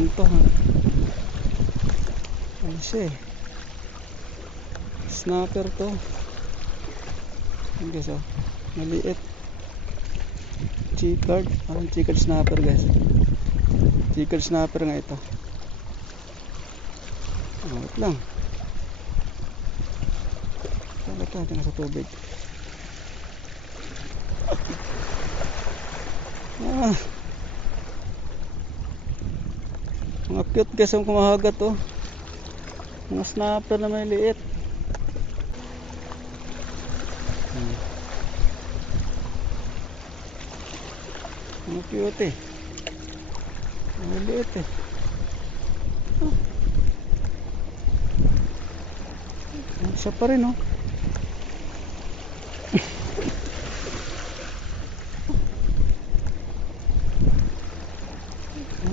Ano to? Ano siya eh? Snapper to. Guys, oh, maliit. Chicard, parang chicard snapper guys. Chicard snapper nga ito. Wait lang. Saan ito? Ito nasa tubig. Mga cute guys ang kumahagat oh. Mga snapper na may liit. Mga cute eh. Mga liit eh. Siya pa rin oh.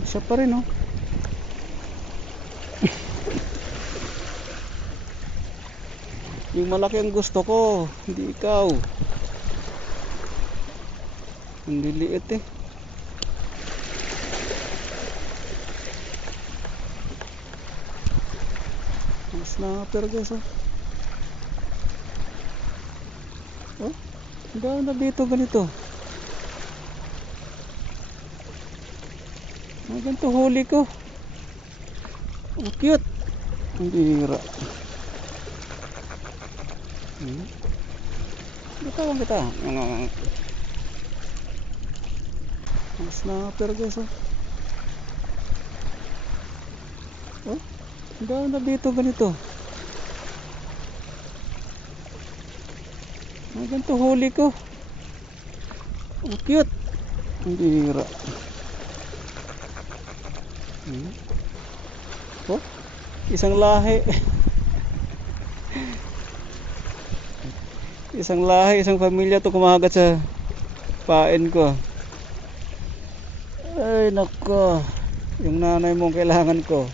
Siya pa rin oh. Yung malaki ang gusto ko, hindi ikaw. Hindi liit eh. Ang snapper guys oh. Oh, hindi na dito ganito. Ah, ganito huli ko. Ang cute. Ang bira. Bitawan kita. Ang snapper guys oh. Oh, hindi na dito ganito. Ah, ganito huli ko. Ang cute. Ang bira. Oh, isang lahi. Isang lahi, isang pamilya to kumahagat sa pain ko. Ay nako, yung nanay mong kailangan ko.